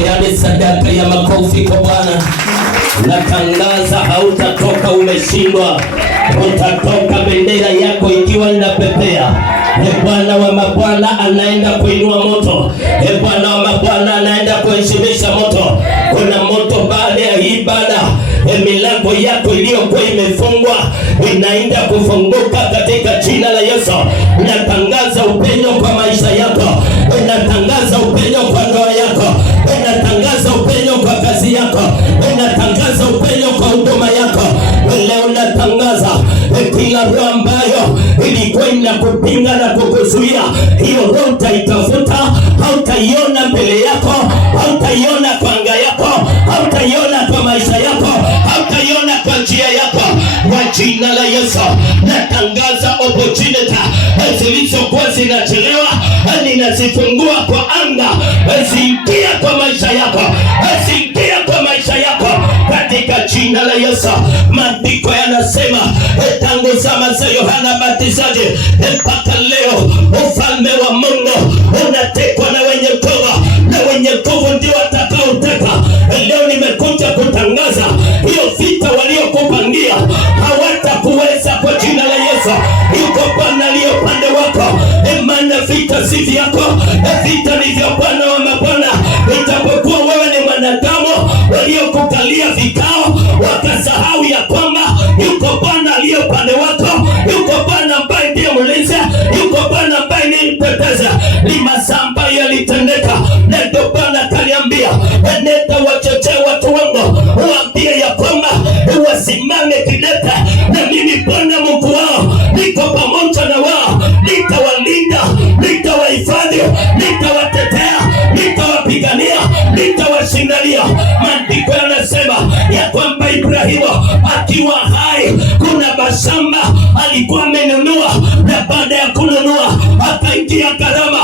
Tupeane sadaka ya makofi kwa Bwana. Natangaza hautatoka umeshindwa. Utatoka bendera yako ikiwa inapepea. Bwana wa mabwana anaenda kuinua moto. Bwana wa mabwana anaenda kuheshimisha moto. Kuna moto baada ya ibada. Milango yako iliyokuwa imefungwa inaenda kufunguka katika jina la Yesu. Natangaza upenyo kwa maisha yako. Natangaza upenyo kwa ndoa yako. Natangaza upenyo kwa kazi yako. Natangaza upenyo kwa huduma yako. Leo natangaza kila roho ambayo ilikuwa inakupinga na kukuzuia, hiyo roho utaitafuta, hautaiona mbele yako, hautaiona kwa anga yako, hautaiona kwa maisha yako, hautaiona kwa njia yako. Kwa jina la Yesu natangaza opportunity zilizokuwa zinachelewa, ninazifungua kwa anga, ziingia kwa maisha yako, ziingia kwa maisha yako katika jina la Yesu. Maandiko yanasema tangu zama za Yohana Mbatizaji mpaka leo ufalme wa Mungu unatekwa na wenye nguvu, na wenye nguvu ndio watakaoteka. Leo nimekuja kutangaza hiyo vita waliokupangia hawatakuweza kwa jina la Yesu. Yuko Bwana aliye upande wako, maana vita si vyako, vita ni vya Bwana wa mabwana. Itapokuwa wewe ni mwanadamu, waliokukalia vikao wakasahau ya kwamba yuko Bwana aliye upande wako, yuko Bwana ambaye ndiye mlinzi, yuko Bwana ambaye ni mtetezi. Ni masaa ambayo yalitendeka, na ndio Bwana kaliambia, nenda wachochee watu wangu, waambie ya kwamba wasimame kidete, na mimi Bwana Mungu wao niko pamoja na wao, nitawalinda, nitawahifadhi, nitawatetea, nitawapigania, nitawashindania. Maandiko yanasema ya kwamba Ibrahimu akiwa hai kuna mashamba alikuwa amenunua, na baada ya kununua akaingia gharama,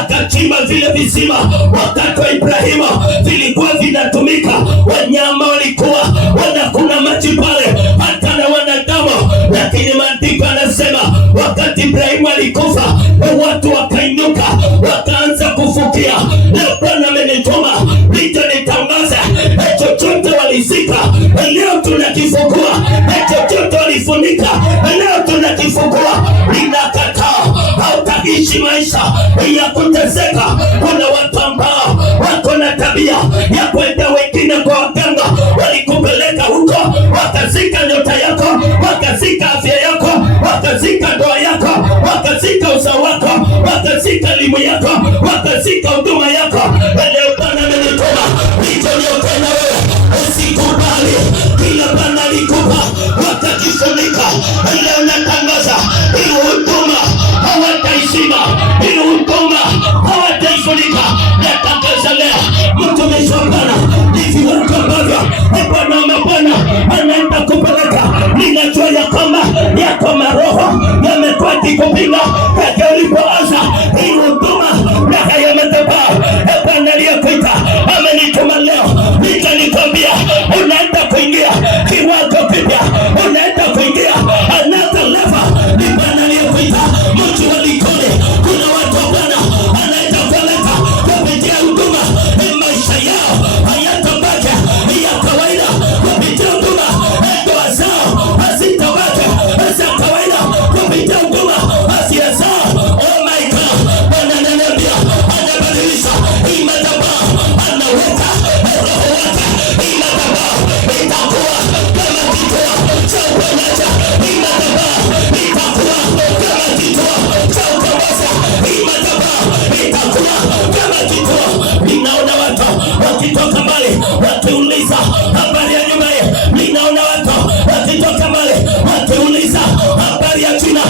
akachimba vile visima. Wakati wa Ibrahimu vilikuwa vinatumika, wanyama walikuwa wanakuna maji pale, hata na wanadamu. Lakini maandiko yanasema wakati Ibrahimu alikufa, watu wakainuka wakaanza kufukia. Leo Bwana amenituma nije nitangaze, chochote walizika leo tunakifukua, chochote walifunika leo tunakifukua. Linakataa, hautaishi maisha ya kuteseka. Kuna watu ambao wako na tabia ya kwenda wengine kwa waganga, walikupeleka huko wakazika nyota yako, wakazika afya yako, wakazika ndoa yako, wakazika uzao wako, wakazika elimu yako, wakazika huduma yako. Leo Bwana amenituma nitonioke na wewe, usikubali kila Bwana alikupa wakakifunika. Leo natangaza hiyo huduma hawataizima, hiyo huduma hawataifunika. Natangaza leo mtumishi wa Bwana hivi watu ambavyo Bwana wa mabwana anaenda kupeleka. Ninajua ya kwamba yako maroho yamekuwa kikupinga kaka ulipoanza hii huduma, na haya madhabahu Bwana aliyekuita amenituma leo nitanikwambia unaenda kuingia kiwango kipya, unaenda kuingia another level. Ni Bwana aliyekuita mji wa Likoni. Kuna watu wa Bwana anaenda kuleta kupitia huduma, maisha yao hayatabaki ya kawaida kupitia huduma, ndoa zao hazitabaki za kawaida kupitia huduma, afya zao. Oh my God, Bwana ananiambia anabadilisha hii madhabahu, anaweka roho wake. Hii madhabahu itakuwa kama kituo cha uponyaji, hii madhabahu itakuwa kama kituo cha ukombozi, hii madhabahu itakuwa kama kituo. Ninaona watu wakitoka mbali wakiuliza habari ya nyumba hii, ninaona watu wakitoka mbali wakiuliza habari ya jina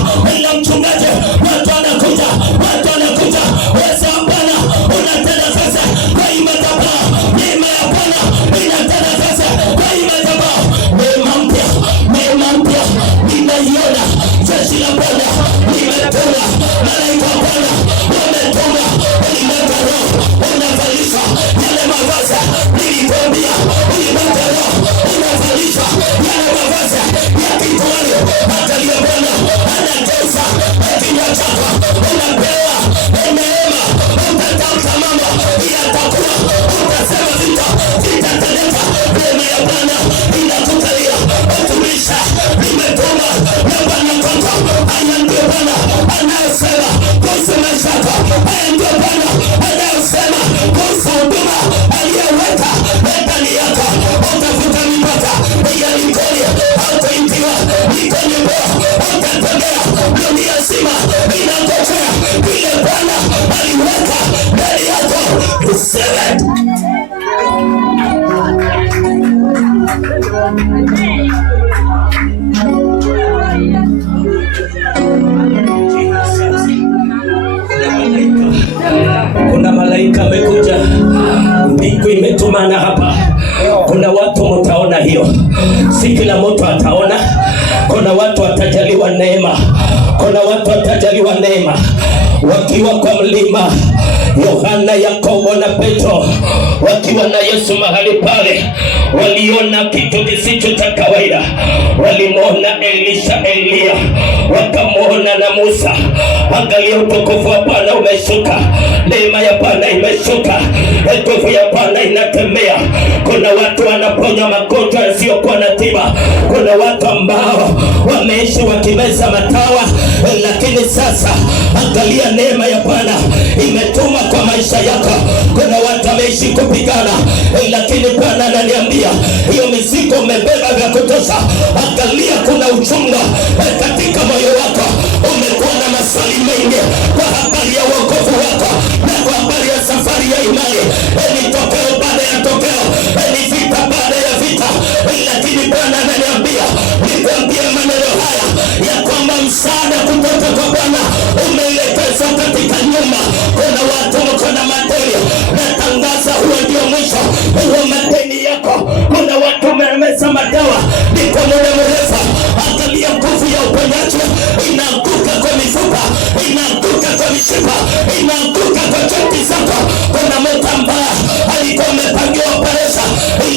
la mchungaji. Watu wanakuja, watu wanakuja. Uwezo wa Bwana unatenda kazi kwa hii madhabahu, neema ya Bwana inatenda kazi kwa hii madhabahu. Neema mpya, neema mpya ninaiona. Jeshi la Bwana limetuma, malaika wa Bwana wametuma, ulimwengu roho unavalisha yale mavazi nilikwambia Kuna malaika amekuja, mbingu imetumana hapa. Kuna watu mtaona hiyo, si kila mtu ataona. Kuna watu watajaliwa neema, kuna watu watajaliwa neema wakiwa kwa mlima. Yohana, Yakobo na Petro wakiwa na Yesu mahali pale, waliona kitu kisicho cha kawaida. Walimwona Elisha, Elia, wakamwona na Musa. Angalia, utukufu wa Bwana umeshuka, neema ya Bwana imeshuka, nguvu ya Bwana inatembea. Kuna watu wanaponya magonjwa yasiyokuwa na tiba. Kuna watu ambao wameishi wakimeza matawa, lakini sasa angalia, neema ya Bwana imetuma kwa maisha yako. Kuna watu wameishi kupigana, lakini Bwana ananiambia hiyo mizigo umebeba vya kutosha. Angalia, kuna uchungu katika moyo wako. Umekuwa na maswali mengi kwa habari ya wokovu wako na kwa habari ya safari ya imani. Ni tokeo baada ya tokeo, ni vita baada ya vita, lakini Bwana ananiambia nikwambie maneno haya ya kwamba msaada kutoka kwa Bwana umeelekezwa katika nyuma. Kuna watu mko na madeni, natangaza huo ndio mwisho wa madeni yako. Kuna watu wamemeza madawa ni kwa muda mrefu. Angalia, nguvu ya uponyaji inaanguka kwa mifupa, inaanguka kwa mishipa, inaanguka kwa jointi zako. Kuna mtu ambaye alikuwa amepangiwa operation,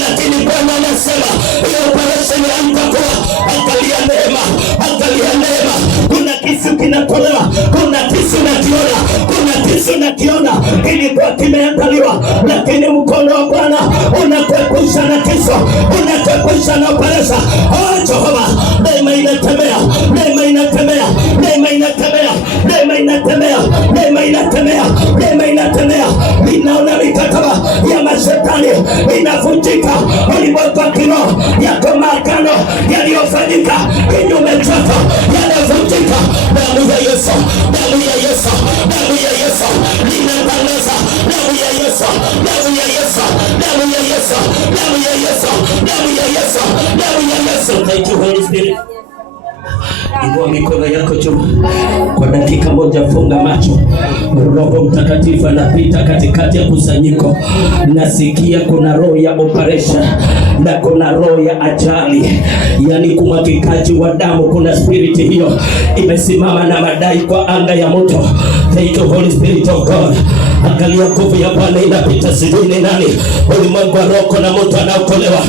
lakini Bwana anasema hiyo operation haitakuwa. Angalia neema, angalia neema. Kuna kisu kinatolewa, kuna kisu nakiona, kuna kisu nakiona kilikuwa kimeandaliwa, lakini mkono wa Bwana unakuepusha na kisu, unakuepusha na operation. Oh Jehova, neema inatembea, neema inatembea, neema inatembea, neema inatembea, neema inatembea, neema inatembea. Ninaona mikataba ya mashetani inavunjika. Ulimwengu wa kiroho yako maagano yaliyofanyika kinyume chako yanavunjika. Damu ya Yesu, damu ya Yesu, damu ya Yesu, ninatangaza damu ya Yesu, damu ya Yesu, damu ya Yesu, damu ya Yesu, damu ya Yesu, damu ya Yesu. Thank you Holy Spirit. Inua mikono yako juu kwa dakika moja, funga macho. Roho Mtakatifu anapita katikati ya kusanyiko. Nasikia kuna roho ya operation na kuna roho ya ajali, yani kumwagikaji wa damu. Kuna spirit hiyo imesimama na madai kwa anga ya moto. Thank you Holy Spirit of God. Angalia, nguvu ya Bwana inapita, sijui ni nani. Ulimwengu wa roho na moto anaokolewa.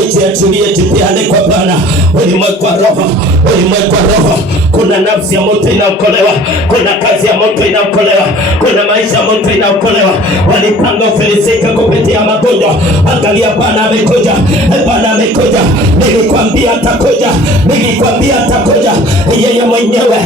Ujiachilie, jipeane kwa Bwana. Ulimwengu wa roho, ulimwengu wa roho, kuna nafsi ya moto inaokolewa, kuna kazi ya moto inaokolewa, kuna maisha ya moto inaokolewa. Walipanga ufilisika kupitia magonjwa. Angalia, Bwana amekuja, Bwana amekuja. Nilikwambia atakuja, nilikwambia atakuja. Yeye mwenyewe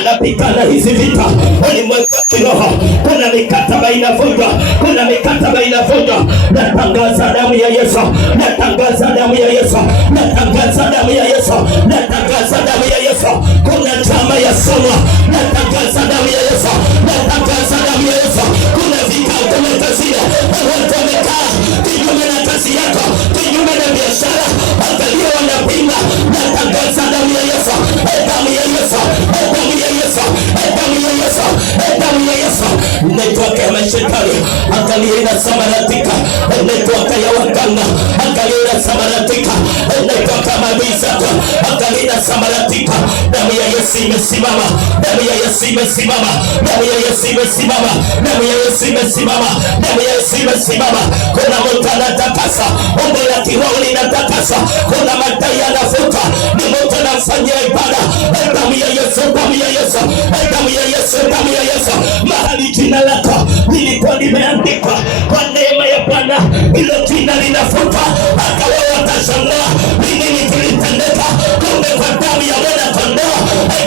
anapigana hizi vita. Ulimwengu wa kiroho, kuna mikataba inavunjwa, kuna mikataba inavunjwa. Natangaza damu ya Yesu, natangaza damu ya Yesu, natangaza damu ya Yesu, natangaza damu ya Yesu. Kuna chama ya somo, natangaza damu ya Yesu, natangaza damu ya Yesu. Kuna vikao kwenye kazi, watu wamekaa kinyume na kazi yako, kinyume na biashara. Angalia, wanapinga. Natangaza damu ya Yesu, damu ya Yesu, damu ya Yesu, damu ya Yesu, damu ya Yesu. Network ya mashetani, angalia, inasambaratika. Network ya waganga, angalia, inasambaratika. Network ya maadui zako, angalia, inasambaratika. Damu ya Yesu imesimama, damu ya Yesu imesimama, damu ya Yesu imesimama, damu ya Yesu imesimama, damu ya Yesu imesimama. Kuna mtu anatakasa, umbo la kiroho linatakasa. Kuna madai yanafuta, ni mtu anafanyia ibada. Damu ya Yesu, damu ya Yesu, damu ya Yesu, damu ya Yesu. Mahali jina lako lilikuwa limeandikwa kwa neema ya Bwana, hilo jina linafuta. Akawa watashangaa ni nini kilitendeka. Kumbe kwa damu ya mwana kondoo,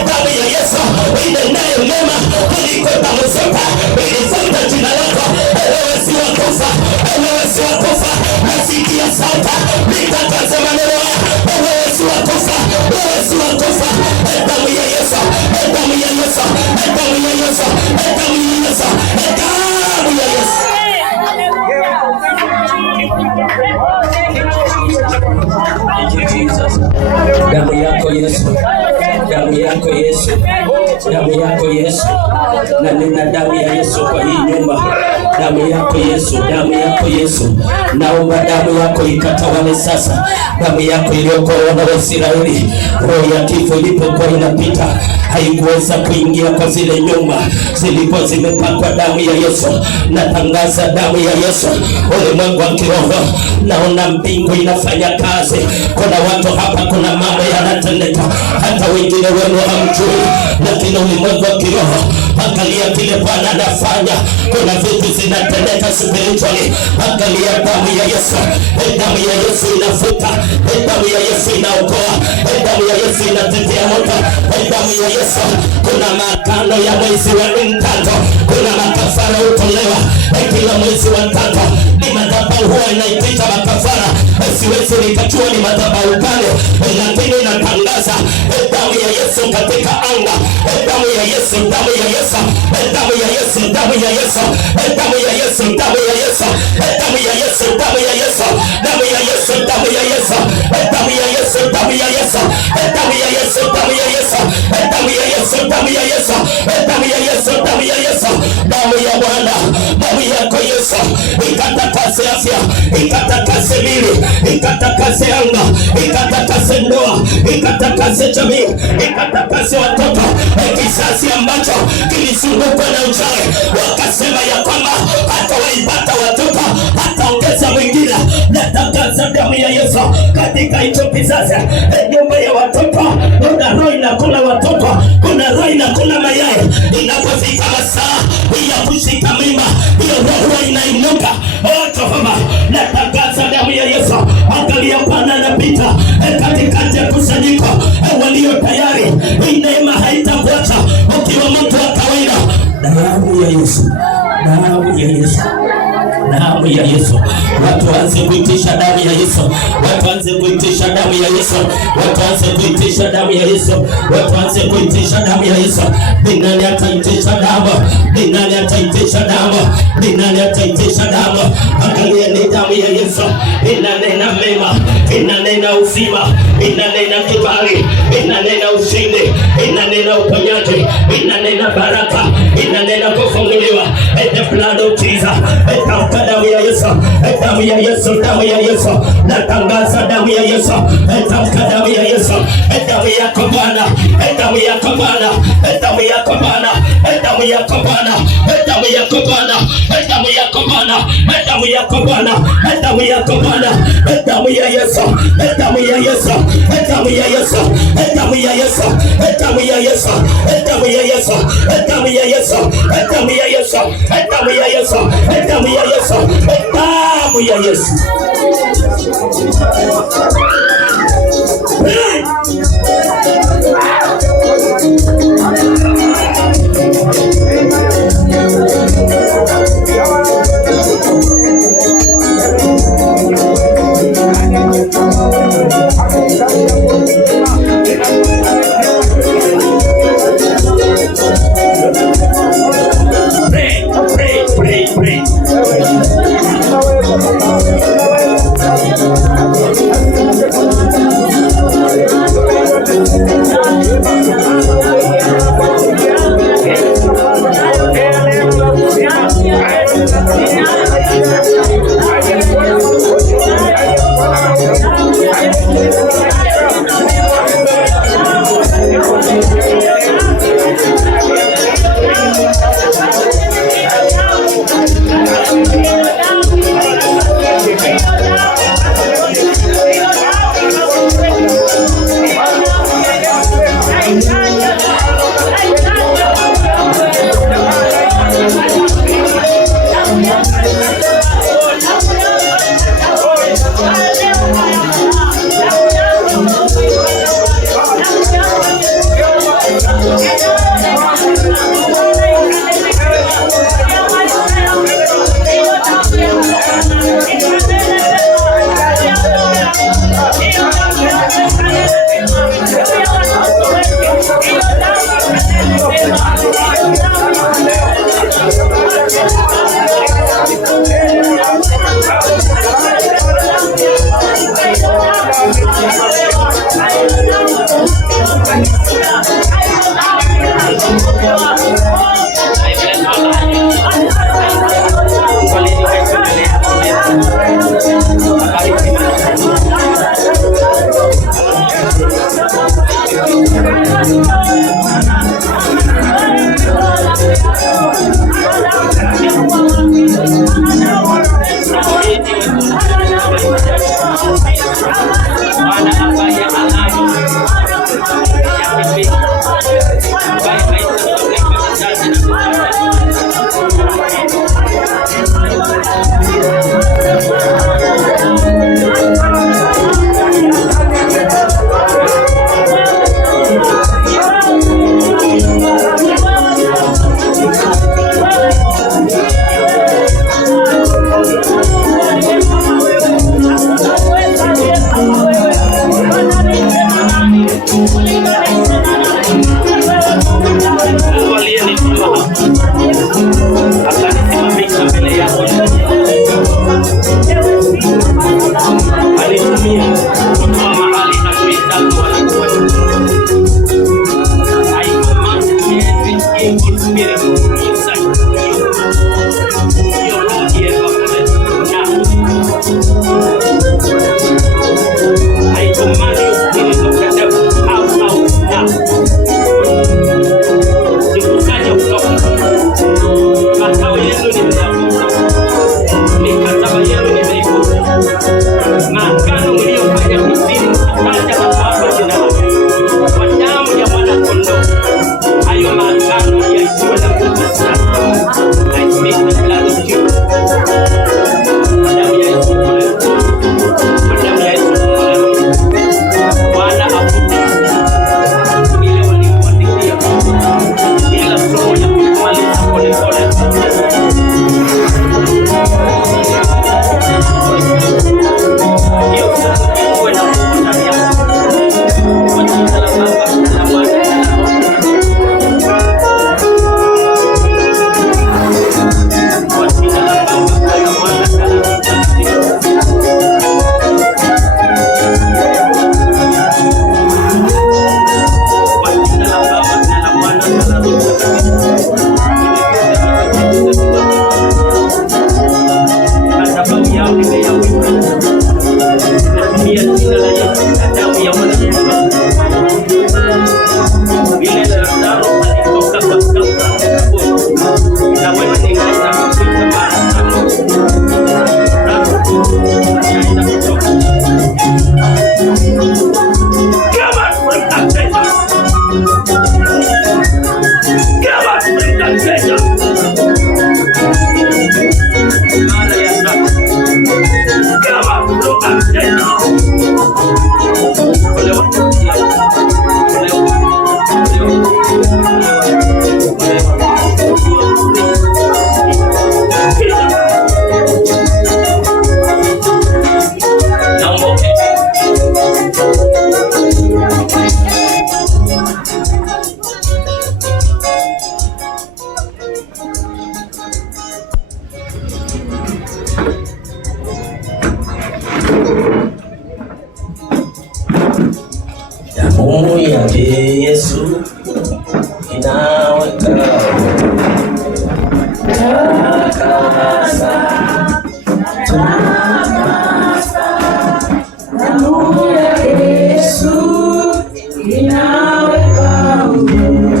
damu ya Yesu inenayo mema kuliko damu zote ilifuta jina lako. Wewe si wa kufa, wewe si wa kufa. Nasikia sauti nitangaze maneno haya. Wewe si wa kufa, wewe si wa kufa. Damu ya Yesu, damu ya Yesu, damu ya Yesu, damu ya Yesu, damu ya Yesu. Thank you. Damu yako Yesu, damu yako Yesu, damu yako Yesu. Na nina damu ya Yesu kwa hii nyumba. Damu yako Yesu, damu yako Yesu. Naomba damu yako ikatawale sasa. Damu yako iliyokoa wana wa Israeli. Roho ya kifo ilipokuwa inapita haikuweza kuingia kwa zile nyumba, zilikuwa zimepakwa damu ya Yesu. Natangaza damu ya Yesu. Ulimwengu wa kiroho, naona mbingu inafanya kazi. Kuna watu hapa, kuna mambo yanatendeka hata wengine wenu hamjui, lakini ulimwengu wa kiroho, angalia kile Bwana anafanya. Kuna vitu zinatendeka spiritually. Angalia damu ya Yesu. Damu ya Yesu inafuta, damu ya Yesu inaokoa, damu ya Yesu inatetea moto, damu ya Yesu. Kuna makano ya mwezi wa tatu, kuna makafara utolewa kila mwezi wa tatu. Ni madhabahu huwa inaitisha makafara, siwezi nikajua ni madhabahu gani, lakini natangaza damu ya Yesu katika anga. Damu ya Yesu, damu ya Yesu, damu ya Yesu, damu ya Yesu, damu ya Yesu, damu ya Yesu, damu ya Yesu, damu ya Yesu, damu ya Yesu, damu ya Yesu, damu ya Yesu, damu ya Yesu, damu ya Yesu, damu ya Yesu, damu ya Yesu, damu ya Yesu, damu ya Yesu, damu ya Yesu, damu ya Bwana, damu yako Yesu ikatakase afya, ikatakase mili, ikatakase anga, ikatakase ndoa, ikatakase jamii, ikatakase watoto. Kizazi ambacho kilisungukwa na uchawi, wakasema ya kwamba hata waipata watoto hataongeza mwingine. Natangaza damu ya Yesu katika hicho kizazi. Nyumba ya watoto, kuna roho inakula watoto, kuna roho inakula mayai. Inapofika masaa ya kushika mimba, hiyo roho inainuka. Jehova, natangaza damu ya Yesu. Angalia Bwana anapita katikati ya kusanyiko, walio tayari. Neema haitakuacha ukiwa mtu wa kawaida. Damu ya Yesu, damu ya Yesu, damu ya Yesu. Watu waanze kuitisha damu ya Yesu, watu waanze kuitisha damu ya Yesu, watu waanze kuitisha damu ya Yesu, watu waanze kuitisha damu ya Yesu. Ni nani ataitisha damu? Ni nani ataitisha damu? Ni nani ataitisha damu? Angalia, ni damu ya Yesu. Inanena mema, inanena uzima, inanena kibali, inanena ushindi, inanena uponyaji, inanena baraka, inanena kufunguliwa. The blood of Jesus. Damu ya Yesu, damu ya Yesu, damu ya Yesu. Natangaza damu ya Yesu, tamka damu ya Yesu. Damu yako Bwana, damu yako Bwana, damu yako Bwana, damu yako Bwana, damu yako Bwana, damu yako Bwana, damu yako Bwana, damu yako Bwana, damu ya Yesu, damu ya Yesu, damu ya Yesu, damu ya Yesu, damu ya Yesu, damu ya Yesu, damu ya Yesu, damu ya Yesu, damu ya Yesu, damu ya Yesu, damu ya Yesu. Damu yake Yesu inaweka takasa, damu yake Yesu inaweka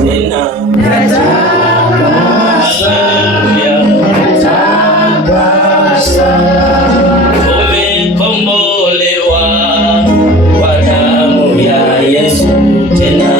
tena takasa, tumekombolewa kwa damu ya Yesu tena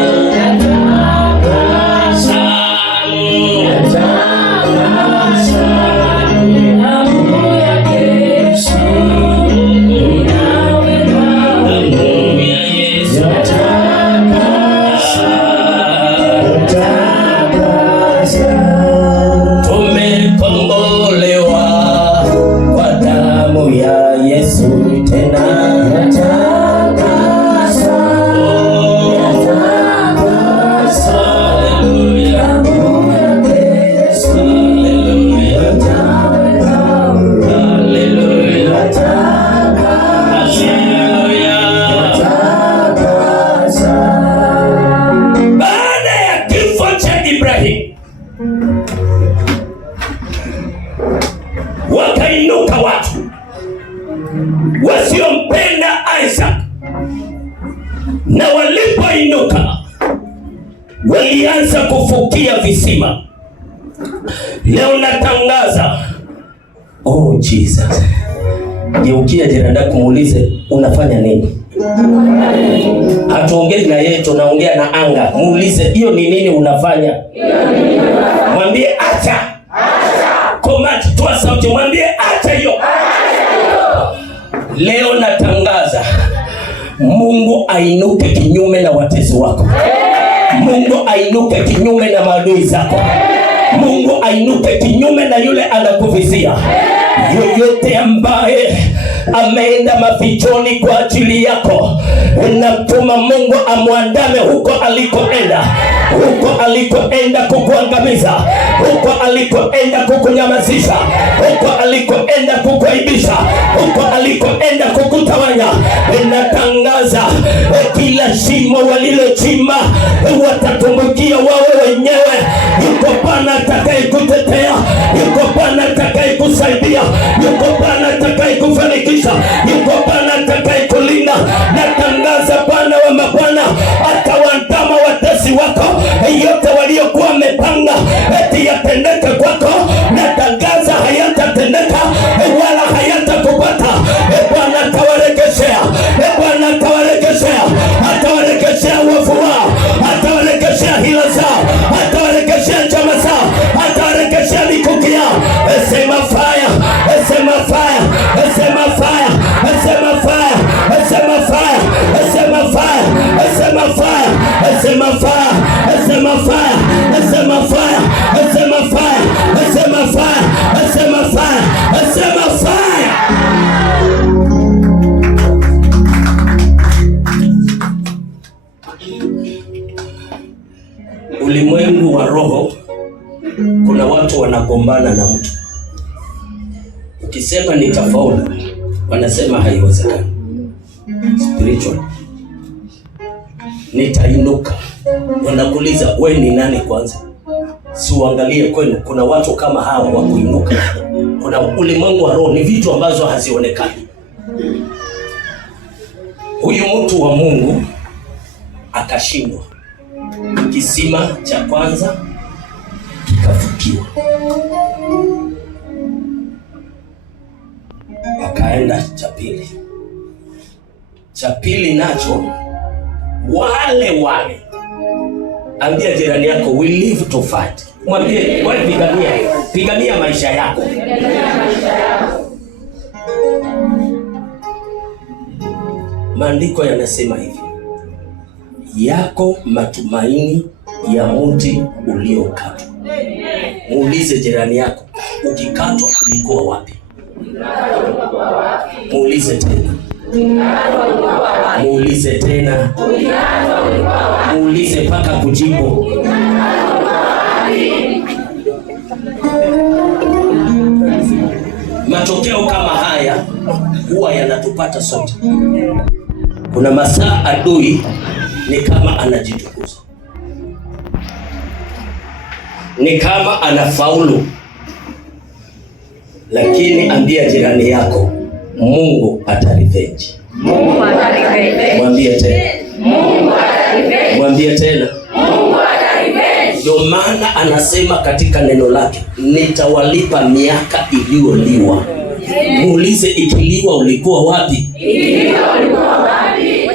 wakainuka watu wasiompenda Isaac, na walipoinuka walianza kufukia visima. Leo natangaza, oh Jesus, geukia jirani yako muulize unafanya nini? Hatuongei na yeye, tunaongea na anga. Muulize hiyo ni nini unafanya? Mwambie acha. Command, toa sauti, mwambie acha hiyo. Leo natangaza Mungu ainuke kinyume na watesi wako. Mungu ainuke kinyume na maadui zako. Mungu ainuke kinyume na yule anakuvizia. Yoyote ambaye ameenda mafichoni kwa ajili yako, natuma Mungu amwandame huko alikoenda. Huko alikoenda kukuangamiza, huko alikoenda kukunyamazisha, huko alikoenda kukuaibisha, huko alikoenda kutawanya. Natangaza kila shimo walilochimba watatumbukia wawe wenyewe. Yuko Bwana atakaye kutetea, yuko Bwana atakaye kusaidia, yuko Bwana atakaye kufanikisha, yuko Bwana atakaye kulinda. Natangaza Bwana wa mabwana atawaandama watesi wako, yote waliokuwa wamepanga eti yatendeke kwako, natangaza hayatatendeka wala hayatakupata. Bwana atawaregeshea, Bwana atawaregeshea, atawaregeshea uovu wao, atawaregeshea hila zao, atawaregeshea njama zao, atawaregeshea mikuki yao. Sema fire, sema fire, sema fire, sema fire, sema fire, sema fire, sema fire, sema fire, sema fire, sema fire, sema fire, sema fire, sema fire, sema fire. Ulimwengu wa roho, kuna watu wanagombana na mtu. Ukisema nitafaulu, wanasema haiwezekani. Spiritual, nitainuka, wanakuuliza wewe ni nani kwanza? Si uangalie kwenu, kuna watu kama hawa wa kuinuka. Kuna ulimwengu wa roho, ni vitu ambazo hazionekani. Huyu mtu wa Mungu akashindwa, kisima cha kwanza kikafukiwa, akaenda cha pili nacho wale. Ambia jirani yako we live to fight. Mwambie wewe pigania maisha yako. Maandiko yanasema hivi, yako matumaini ya mti uliokatwa. Muulize jirani yako, ukikatwa ulikuwa wapi? Muulize tena. Muulize tena. Muulize mpaka kujibu. Matokeo kama haya huwa yanatupata sote. Kuna masaa adui ni kama anajitukuza, ni kama anafaulu, lakini ambia jirani yako Mungu atarevenge. Mungu atarevenge. Mwambie tena. Mungu atarevenge. Mwambie tena. Mungu atarevenge. Ndio maana anasema katika neno lake, nitawalipa miaka iliyoliwa. Muulize, ikiliwa ulikuwa wapi? Ikiliwa ulikuwa wapi?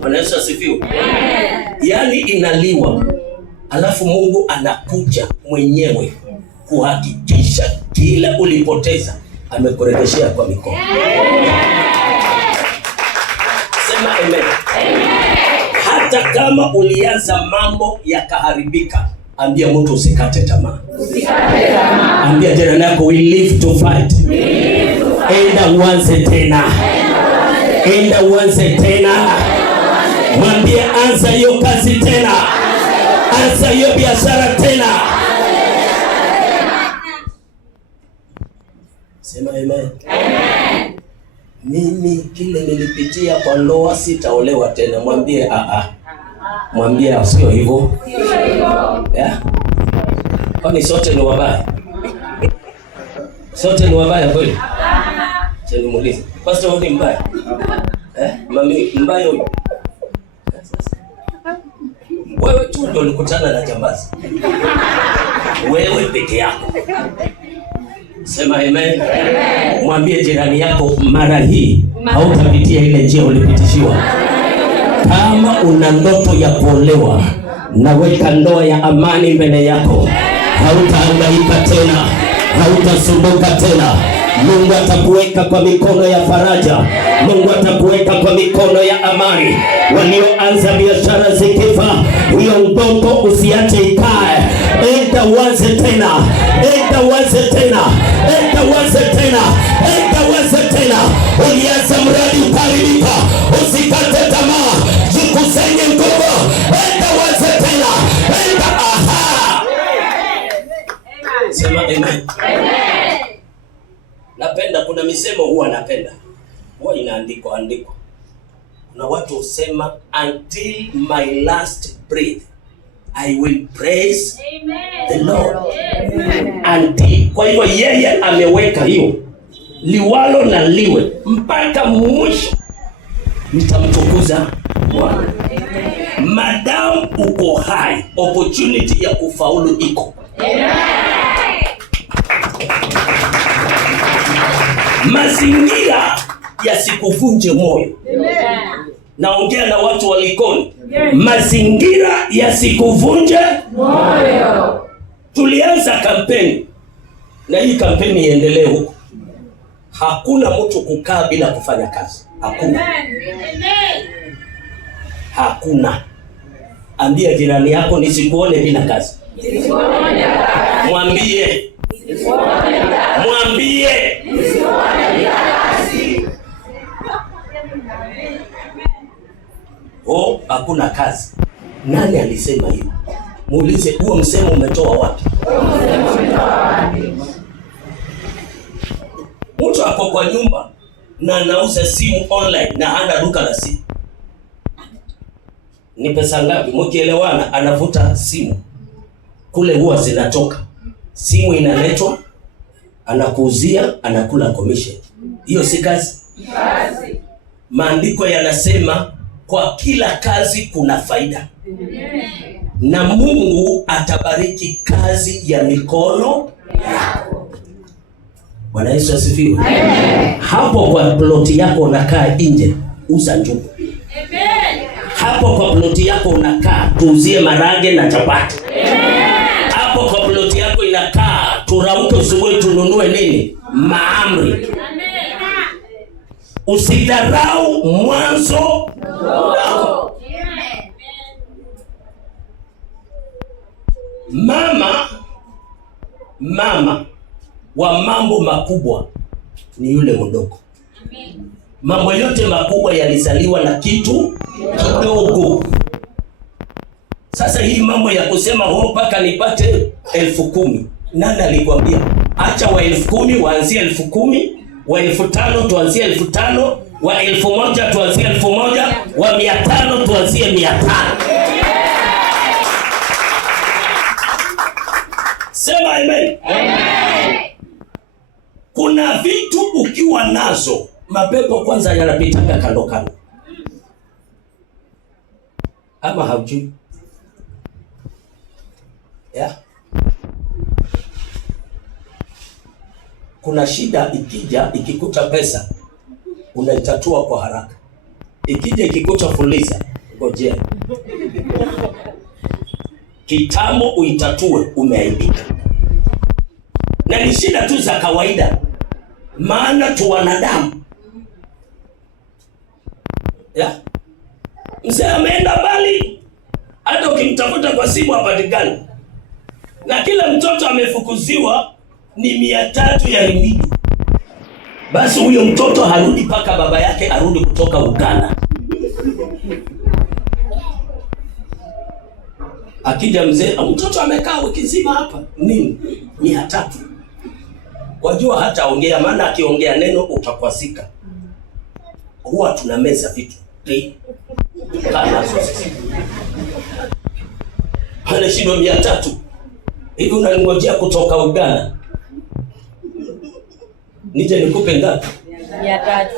Bwana Yesu asifiwe. Yaani inaliwa, alafu Mungu anakuja mwenyewe kuhakikisha kila ulipoteza amekurejeshea kwa mikono. Sema amen. Hata kama ulianza mambo yakaharibika, ambia mtu usikate tamaa. Usikate tamaa. Ambia jirani yako we live to fight. Enda uanze tena. Enda uanze tena. Mwambie anza hiyo kazi tena. Anza hiyo biashara tena. Sema amen. Mimi kile nilipitia kwa ndoa sitaolewa tena. Mwambie mwambie sio hivyo. Yeah? Kwani sote ni wabaya? Sote ni wabaya kweli? Sasa muulize. Pastor wewe ni mbaya? Mami mbaya huyo? Wewe tu ndio ulikutana na jambazi. Wewe peke yako. Sema amen. Mwambie jirani yako mara hii hautapitia ile njia ulipitishiwa. Kama una ndoto ya kuolewa, naweka ndoa ya amani mbele yako. Hautahangaika tena, hautasumbuka tena. Mungu atakuweka kwa mikono ya faraja. Mungu atakuweka kwa mikono ya amani. Walioanza biashara zikifa, hiyo ndoto usiache ikae. Enda uanze tena. Enda uanze tena. Enda uanze tena. Enda uanze tena. Ulianza mradi ukaharibika, usikate tamaa. Jikusanye nguvu. Enda uanze tena. Enda Sema amen. Amen. Napenda, kuna misemo huwa napenda. huwa inaandikwa. Na watu husema until my last breath I will praise the Lord. Until. Kwa hivyo yeye ameweka hiyo liwalo na liwe mpaka mwisho nitamtukuza Bwana. Madam uko hai, opportunity ya kufaulu iko. Mazingira yasikuvunje moyo. Naongea na watu wa Likoni. Mazingira yasikuvunje moyo. Tulianza kampeni na hii kampeni iendelee huko. Hakuna mtu kukaa bila kufanya kazi. Hakuna. Ambia jirani yako nisikuone bila kazi. Mwambie. Oh, hakuna kazi. Nani alisema hiyo? Muulize huo msemo umetoa wapi? Mtu hapo kwa nyumba na anauza simu online na hana duka la simu. Ni pesa ngapi? Mkielewana anavuta simu. Kule huwa zinatoka. Simu inaletwa, anakuuzia, anakula commission. Hiyo si kazi? Kazi. Maandiko yanasema kwa kila kazi kuna faida. Na Mungu atabariki kazi ya mikono yako. Bwana Yesu asifiwe. Hapo kwa ploti yako unakaa nje, uza njugu. Hapo kwa ploti yako unakaa, tuuzie marage na chapati. Hapo kwa ploti yako inakaa, turauke usubuhi tununue nini? Maamri. Usidharau mwanzo mdogo. Mama wa mambo makubwa ni yule mdogo. Mambo yote makubwa yalizaliwa na kitu kidogo. Sasa hii mambo ya kusema mpaka nipate 10,000. Nani alikwambia? Acha wa 10,000 waanzie 10,000, wa 5,000 tuanzie 5,000, wa 1,000 tuanzie 1,000, wa 500 tuanzie 500. Sema amen. Kuna vitu ukiwa nazo, mapepo kwanza yanapitanga kando kando. Ama haujui? Yeah. Kuna shida ikija, ikikuta pesa, unaitatua kwa haraka. Ikija ikikuta fuliza, ngojea. Kitambo uitatue, umeaibika. Na ni shida tu za kawaida. Maana tu wanadamu. Yeah. Mzee ameenda mbali, hata ukimtafuta kwa simu hapatikani. Na kila mtoto amefukuziwa ni 300 ya remidi. Basi huyo mtoto harudi paka baba yake arudi kutoka Uganda. Akija mzee, mtoto amekaa wiki nzima hapa. Nini? 300. Wajua hata ongea, maana akiongea neno utakwasika. Huwa tunameza vitu. Kana sisi. Hana shindo 300. Hivi unangojea kutoka Uganda? Nije nikupe ngapi? 300.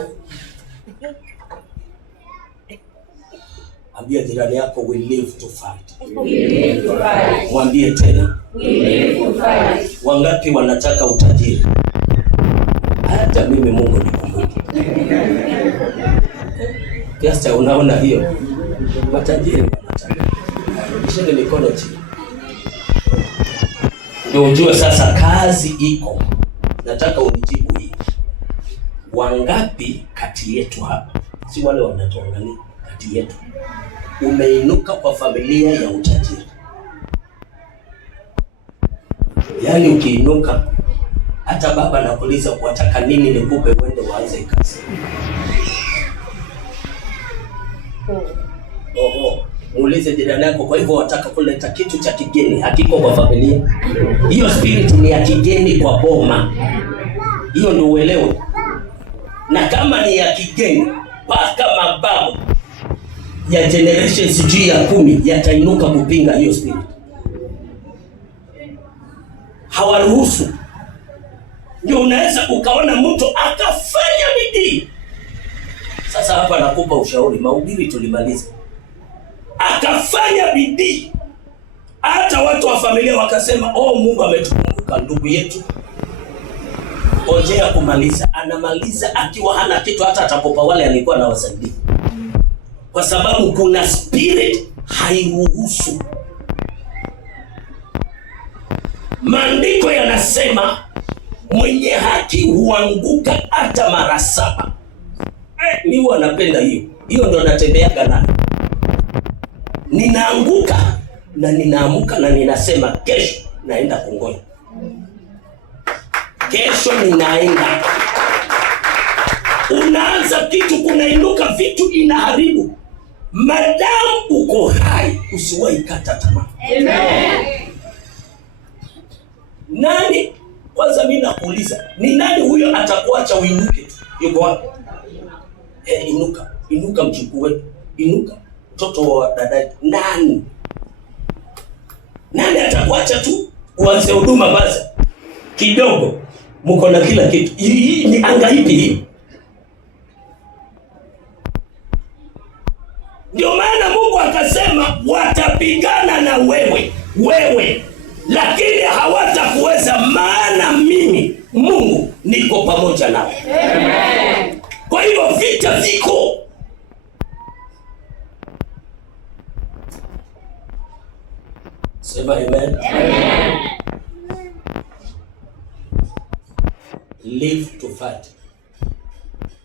Ambia jirani yako we live to fight. We live to fight. Mwambie tena. We live to fight. Wangapi wanataka utajiri? Hata mimi Mungu nikumbuke. Kiasi unaona hiyo? Matajiri wanataka. Isheni mikono chini. Ndio ujue sasa kazi iko. Nataka unijibu hii. Wangapi kati yetu hapa, si wale wanatuangalia, kati yetu umeinuka kwa familia ya utajiri? Yaani ukiinuka hata baba anakuuliza wataka nini nikupe uende uanze kazi. Muulize jirani yako, kwa hivyo wataka kuleta kitu cha kigeni, hakiko kwa familia. Hiyo spirit ni ya kigeni kwa boma. Hiyo ndio uelewe. na kama ni ya kigeni, mpaka mababu ya generation sijui ya 10 yatainuka kupinga hiyo spirit. Hawaruhusu. Ndio unaweza ukaona mtu akafanya bidii. Sasa hapa nakupa ushauri, mahubiri tulimaliza. Akafanya bidii. Hata watu wa familia wakasema, "Oh, Mungu ametukumbuka ndugu yetu." Ongea kumaliza, anamaliza akiwa hana kitu, hata atakopa wale alikuwa anawasaidia. Kwa sababu kuna spirit hairuhusu. Maandiko yanasema mwenye haki huanguka hata mara 7. Mimi wanapenda hiyo. Hiyo ndio natembeaga nayo. Ninaanguka na ninaamuka na ninasema kesho naenda kungoja. Kesho ninaenda. Unaanza kitu, kunainuka vitu inaharibu. Madamu uko hai, usiwahi kata tamaa. Amen. Nani, kwanza mimi nakuuliza, ni nani huyo atakuacha uinuke tu? Yuko wapi? Inuka mjukuu wetu. Inuka mtoto wa dada. Nani atakuacha tu uanze huduma basi? Kidogo mko na kila kitu. Hii ni anga ipi hii? Ndio maana Mungu akasema watapigana na wewe, lakini hawatakuweza, maana mimi Mungu niko pamoja nawe. Amen. Kwa hivyo vita viko. Sema amen. Amen. Live to fight.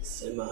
Sema